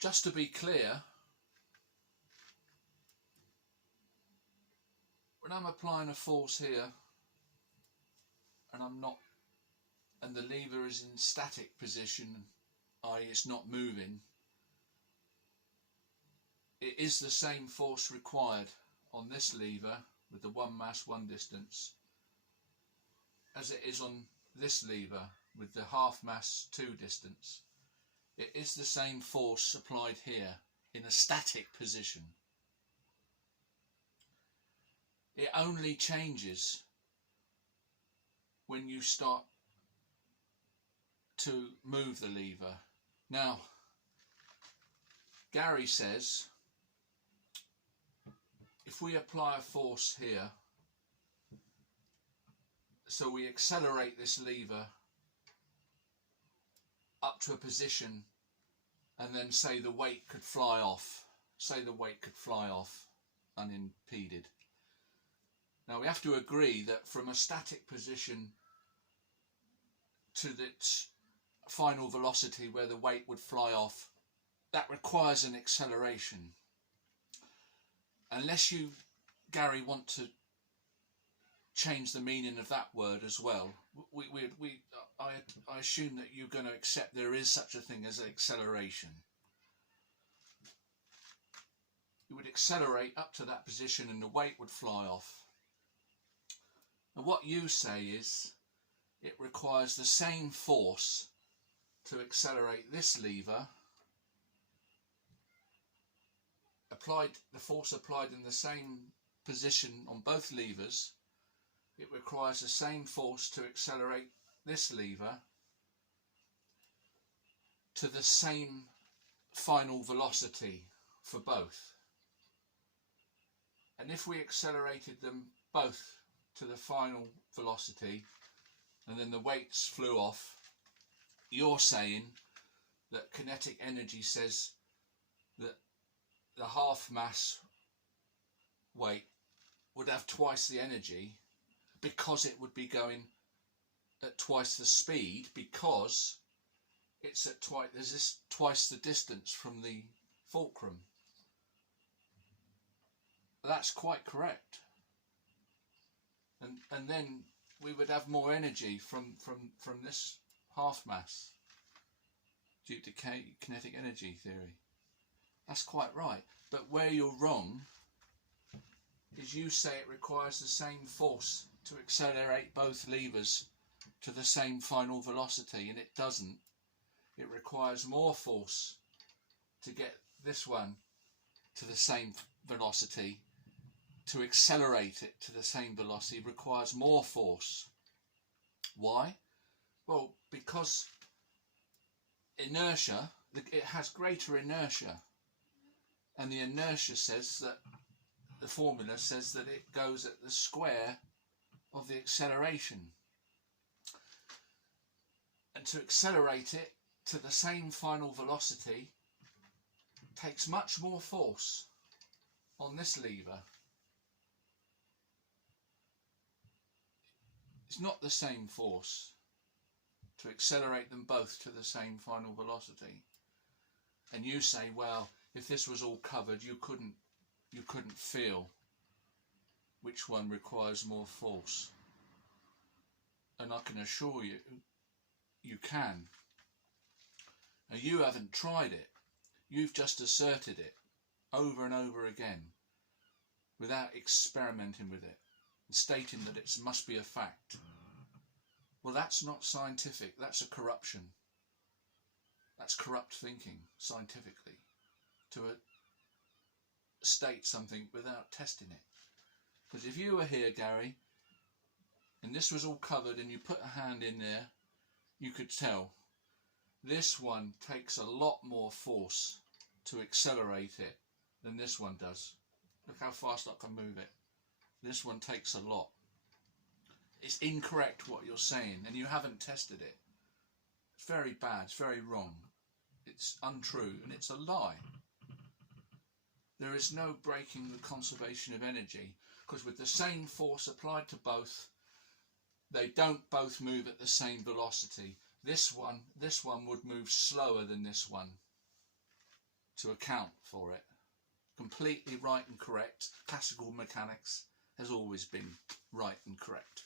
just to be clear, when I'm applying a force here and the lever is in static position, i.e. it's not moving, it is the same force required on this lever with the one mass, one distance as it is on this lever with the half mass, two distance. It is the same force applied here in a static position. It only changes when you start to move the lever. Now, Gary says if we apply a force here, so we accelerate this lever up to a position and then say the weight could fly off. Say the weight could fly off unimpeded. Now we have to agree that from a static position to its final velocity where the weight would fly off, that requires an acceleration. Unless you, Gary, want to change the meaning of that word as well, I assume that you're going to accept there is such a thing as acceleration. You would accelerate up to that position and the weight would fly off. And what you say is it requires the same force to accelerate this lever, the force applied in the same position on both levers. It requires the same force to accelerate this lever to the same final velocity for both. And if we accelerated them both to the final velocity and then the weights flew off, you're saying that kinetic energy says that the half mass weight would have twice the energy because it would be going at twice the speed, because it's at twice the distance from the fulcrum. That's quite correct. And then we would have more energy from this half mass due to kinetic energy theory. That's quite right. But where you're wrong is you say it requires the same force to accelerate both levers to the same final velocity, and it doesn't. It requires more force to get this one to the same velocity. To accelerate it to the same velocity requires more force. Why? Well, because inertia, it has greater inertia, and the inertia says that, the formula says that it goes at the square of the acceleration. And to accelerate it to the same final velocity takes much more force on this lever. It's not the same force to accelerate them both to the same final velocity. And you say, well, if this was all covered, you couldn't feel which one requires more force. And I can assure you, you can. Now, you haven't tried it. You've just asserted it over and over again without experimenting with it and stating that it must be a fact. Well, that's not scientific. That's a corruption. That's corrupt thinking scientifically, to state something without testing it. Because if you were here, Gary, and this was all covered and you put a hand in there, you could tell this one takes a lot more force to accelerate it than this one does. Look how fast I can move it. This one takes a lot. It's incorrect what you're saying, and you haven't tested it. It's very bad, it's very wrong. It's untrue, and it's a lie. There is no breaking the conservation of energy, because with the same force applied to both, they don't both move at the same velocity. This one would move slower than this one to account for it. Completely right and correct. Classical mechanics has always been right and correct.